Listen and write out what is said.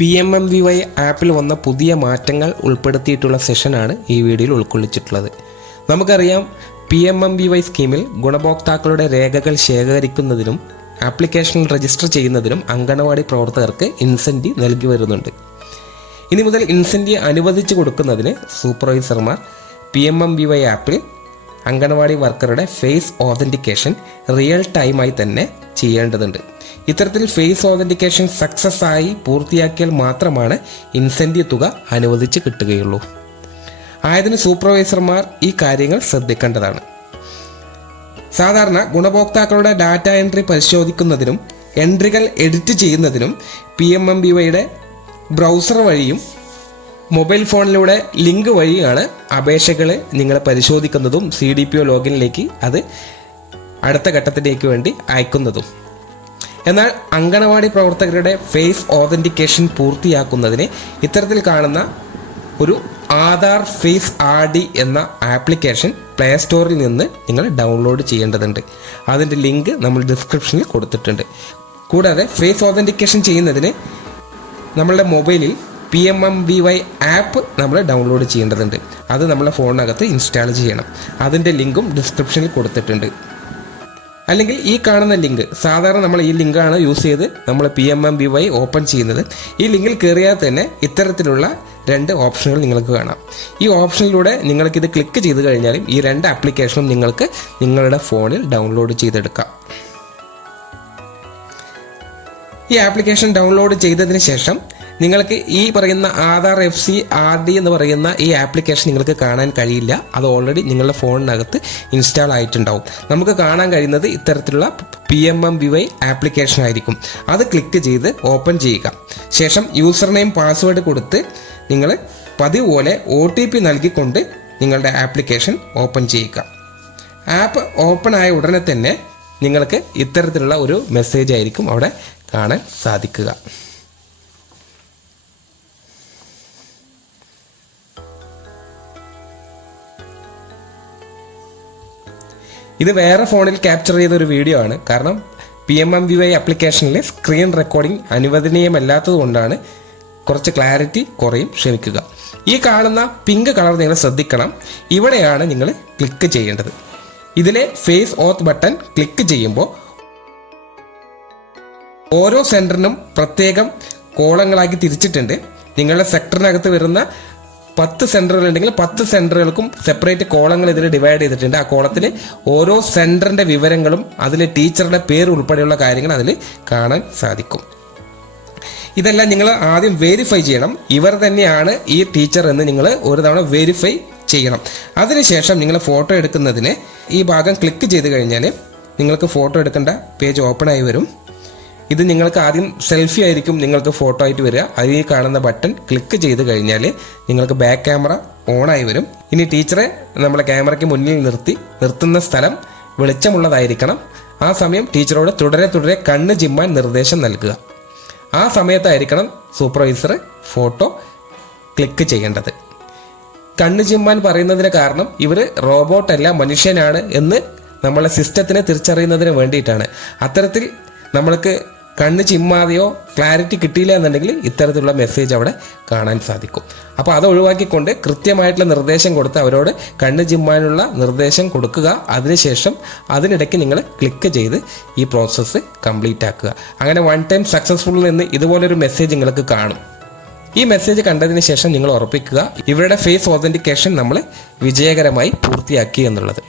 P M M V Y ആപ്പിൽ വന്ന പുതിയ മാറ്റങ്ങൾ ഉൾപ്പെടുത്തിയിട്ടുള്ള സെഷനാണ് ഈ വീഡിയോയിൽ ഉൾക്കൊള്ളിച്ചിട്ടുള്ളത്. നമുക്കറിയാം P M M V Y സ്കീമിൽ ഗുണഭോക്താക്കളുടെ രേഖകൾ ശേഖരിക്കുന്നതിനും ആപ്ലിക്കേഷൻ രജിസ്റ്റർ ചെയ്യുന്നതിനും അങ്കണവാടി പ്രവർത്തകർക്ക് ഇൻസെന്റീവ് നൽകി വരുന്നുണ്ട്. ഇനി മുതൽ ഇൻസെന്റീവ് അനുവദിച്ചു കൊടുക്കുന്നതിന് സൂപ്പർവൈസർമാർ P M M V Y ആപ്പിൽ അങ്കണവാടി വർക്കറുടെ ഫേസ് ഓതന്റിക്കേഷൻ റിയൽ ടൈമായി തന്നെ ചെയ്യേണ്ടതുണ്ട്. ഇത്തരത്തിൽ ഫേസ് ഓതന്റിക്കേഷൻ സക്സസ് ആയി പൂർത്തിയാക്കിയാൽ മാത്രമാണ് ഇൻസെന്റീവ് തുക അനുവദിച്ച് കിട്ടുകയുള്ളൂ. ആയതിന് സൂപ്പർവൈസർമാർ ഈ കാര്യങ്ങൾ ശ്രദ്ധിക്കേണ്ടതാണ്. സാധാരണ ഗുണഭോക്താക്കളുടെ ഡാറ്റ എൻട്രി പരിശോധിക്കുന്നതിനും എൻട്രികൾ എഡിറ്റ് ചെയ്യുന്നതിനും പി എം എം ബി വൈയുടെ ബ്രൗസർ വഴിയും മൊബൈൽ ഫോണിലൂടെ ലിങ്ക് വഴിയാണ് അപേക്ഷകൾ നിങ്ങൾ പരിശോധിക്കുന്നതും സി ഡി പി ഒ ലോഗിനിലേക്ക് അത് അടുത്ത ഘട്ടത്തിലേക്ക് വേണ്ടി അയക്കുന്നതും. എന്നാൽ അങ്കണവാടി പ്രവർത്തകരുടെ ഫേസ് ഓതന്റിക്കേഷൻ പൂർത്തിയാക്കുന്നതിന് ഇത്തരത്തിൽ കാണുന്ന ഒരു ആധാർ ഫേസ് ആർ ഡി എന്ന ആപ്ലിക്കേഷൻ പ്ലേ സ്റ്റോറിൽ നിന്ന് നിങ്ങൾ ഡൗൺലോഡ് ചെയ്യേണ്ടതുണ്ട്. അതിന്റെ ലിങ്ക് നമ്മൾ ഡിസ്ക്രിപ്ഷനിൽ കൊടുത്തിട്ടുണ്ട്. കൂടാതെ ഫേസ് ഓതന്റിക്കേഷൻ ചെയ്യുന്നതിന് നമ്മളുടെ മൊബൈലിൽ P M M V Y app നമ്മൾ ഡൗൺലോഡ് ചെയ്യേണ്ടതുണ്ട്. അത് നമ്മളെ ഫോണിനകത്ത് ഇൻസ്റ്റാൾ ചെയ്യണം. അതിന്റെ ലിങ്കും ഡിസ്ക്രിപ്ഷനിൽ കൊടുത്തിട്ടുണ്ട്. അല്ലെങ്കിൽ ഈ കാണുന്ന ലിങ്ക് സാധാരണ നമ്മൾ ഈ ലിങ്കാണ് യൂസ് ചെയ്ത് നമ്മൾ P M M B Y open ചെയ്യുന്നത്. ഈ ലിങ്കിൽ കയറിയാൽ തന്നെ ഇത്തരത്തിലുള്ള രണ്ട് ഓപ്ഷനുകൾ നിങ്ങൾക്ക് കാണാം. ഈ ഓപ്ഷനിലൂടെ നിങ്ങൾക്കിത് ക്ലിക്ക് ചെയ്ത് കഴിഞ്ഞാലും ഈ രണ്ട് ആപ്ലിക്കേഷനും നിങ്ങൾക്ക് നിങ്ങളുടെ ഫോണിൽ ഡൗൺലോഡ് ചെയ്തെടുക്കാം. ഈ ആപ്ലിക്കേഷൻ ഡൗൺലോഡ് ചെയ്തതിന് ശേഷം നിങ്ങൾക്ക് ഈ പറയുന്ന Aadhaar F C R D എന്ന് പറയുന്ന ഈ ആപ്ലിക്കേഷൻ നിങ്ങൾക്ക് കാണാൻ കഴിയില്ല. അത് ഓൾറെഡി നിങ്ങളുടെ ഫോണിനകത്ത് ഇൻസ്റ്റാൾ ആയിട്ടുണ്ടാവും. നമുക്ക് കാണാൻ കഴിയുന്നത് ഇത്തരത്തിലുള്ള P M M B Y application ആയിരിക്കും. അത് ക്ലിക്ക് ചെയ്ത് ഓപ്പൺ ചെയ്യുക. ശേഷം യൂസർ നെയിം പാസ്വേഡ് കൊടുത്ത് നിങ്ങൾ പതിവ് പോലെ ഒ ടി പി നൽകിക്കൊണ്ട് നിങ്ങളുടെ ആപ്ലിക്കേഷൻ ഓപ്പൺ ചെയ്യുക. ആപ്പ് ഓപ്പൺ ആയ ഉടനെ തന്നെ നിങ്ങൾക്ക് ഇത്തരത്തിലുള്ള ഒരു മെസ്സേജ് ആയിരിക്കും അവിടെ കാണാൻ സാധിക്കുക. ഇത് വേറെ ഫോണിൽ ക്യാപ്ചർ ചെയ്ത ഒരു വീഡിയോ ആണ്. കാരണം P M M V Y ആപ്ലിക്കേഷനിൽ സ്ക്രീൻ റെക്കോർഡിംഗ് അനുവദനീയമല്ലാത്തത് കൊണ്ടാണ് കുറച്ച് ക്ലാരിറ്റി കുറയും ക്ഷമിക്കുക. ഈ കാണുന്ന പിങ്ക് കളർ നിങ്ങൾ ശ്രദ്ധിക്കണം. ഇവിടെയാണ് നിങ്ങൾ ക്ലിക്ക് ചെയ്യേണ്ടത്. ഇതിലെ ഫേസ് ഓത്ത് ബട്ടൺ ക്ലിക്ക് ചെയ്യുമ്പോൾ ഓരോ സെന്ററിനും പ്രത്യേകം കോളങ്ങളാക്കി തിരിച്ചിട്ടുണ്ട്. നിങ്ങളുടെ സെക്ടറിനകത്ത് വരുന്ന പത്ത് സെന്ററുകൾ ഉണ്ടെങ്കിൽ പത്ത് സെന്ററുകൾക്കും സെപ്പറേറ്റ് കോളങ്ങൾ ഇതിൽ ഡിവൈഡ് ചെയ്തിട്ടുണ്ട്. ആ കോളത്തിൽ ഓരോ സെന്ററിന്റെ വിവരങ്ങളും അതിലെ ടീച്ചറുടെ പേര് ഉൾപ്പെടെയുള്ള കാര്യങ്ങൾ അതിൽ കാണാൻ സാധിക്കും. ഇതെല്ലാം നിങ്ങൾ ആദ്യം വെരിഫൈ ചെയ്യണം. ഇവർ തന്നെയാണ് ഈ ടീച്ചർ എന്ന് നിങ്ങൾ ഒരു തവണ വെരിഫൈ ചെയ്യണം. അതിനുശേഷം നിങ്ങൾ ഫോട്ടോ എടുക്കുന്നതിന് ഈ ഭാഗം ക്ലിക്ക് ചെയ്ത് കഴിഞ്ഞാൽ നിങ്ങൾക്ക് ഫോട്ടോ എടുക്കേണ്ട പേജ് ഓപ്പൺ ആയി വരും. ഇത് നിങ്ങൾക്ക് ആദ്യം സെൽഫി ആയിരിക്കും നിങ്ങൾക്ക് ഫോട്ടോ ആയിട്ട് വരിക. അതിൽ കാണുന്ന ബട്ടൺ ക്ലിക്ക് ചെയ്ത് കഴിഞ്ഞാൽ നിങ്ങൾക്ക് ബാക്ക് ക്യാമറ ഓണായി വരും. ഇനി ടീച്ചറെ നമ്മളെ ക്യാമറയ്ക്ക് മുന്നിൽ നിർത്തി നിർത്തുന്ന സ്ഥലം വെളിച്ചമുള്ളതായിരിക്കണം. ആ സമയം ടീച്ചറോട് തുടരെ തുടരെ കണ്ണ് ചിമ്മാൻ നിർദ്ദേശം നൽകുക. ആ സമയത്തായിരിക്കണം സൂപ്പർവൈസർ ഫോട്ടോ ക്ലിക്ക് ചെയ്യേണ്ടത്. കണ്ണ് ചിമ്മാൻ പറയുന്നതിന് കാരണം ഇവർ റോബോട്ടല്ല മനുഷ്യനാണ് എന്ന് നമ്മളെ സിസ്റ്റത്തിനെ തിരിച്ചറിയുന്നതിന് വേണ്ടിയിട്ടാണ്. അത്തരത്തിൽ നമ്മൾക്ക് കണ്ണ് ചിമ്മാതെയോ ക്ലാരിറ്റി കിട്ടിയില്ല എന്നുണ്ടെങ്കിൽ ഇത്തരത്തിലുള്ള മെസ്സേജ് അവിടെ കാണാൻ സാധിക്കും. അപ്പോൾ അത് ഒഴിവാക്കിക്കൊണ്ട് കൃത്യമായിട്ടുള്ള നിർദ്ദേശം കൊടുത്ത് അവരോട് കണ്ണ് ചിമ്മാനുള്ള നിർദ്ദേശം കൊടുക്കുക. അതിനുശേഷം അതിനിടയ്ക്ക് നിങ്ങൾ ക്ലിക്ക് ചെയ്ത് ഈ പ്രോസസ്സ് കംപ്ലീറ്റ് ആക്കുക. അങ്ങനെ വൺ ടൈം സക്സസ്ഫുൾ നിന്ന് ഇതുപോലൊരു മെസ്സേജ് നിങ്ങൾക്ക് കാണും. ഈ മെസ്സേജ് കണ്ടതിന് ശേഷം നിങ്ങൾ ഉറപ്പിക്കുക. ഇവരുടെ ഫേസ് ഓതന്റിക്കേഷൻ നമ്മൾ വിജയകരമായി പൂർത്തിയാക്കി എന്നുള്ളത്.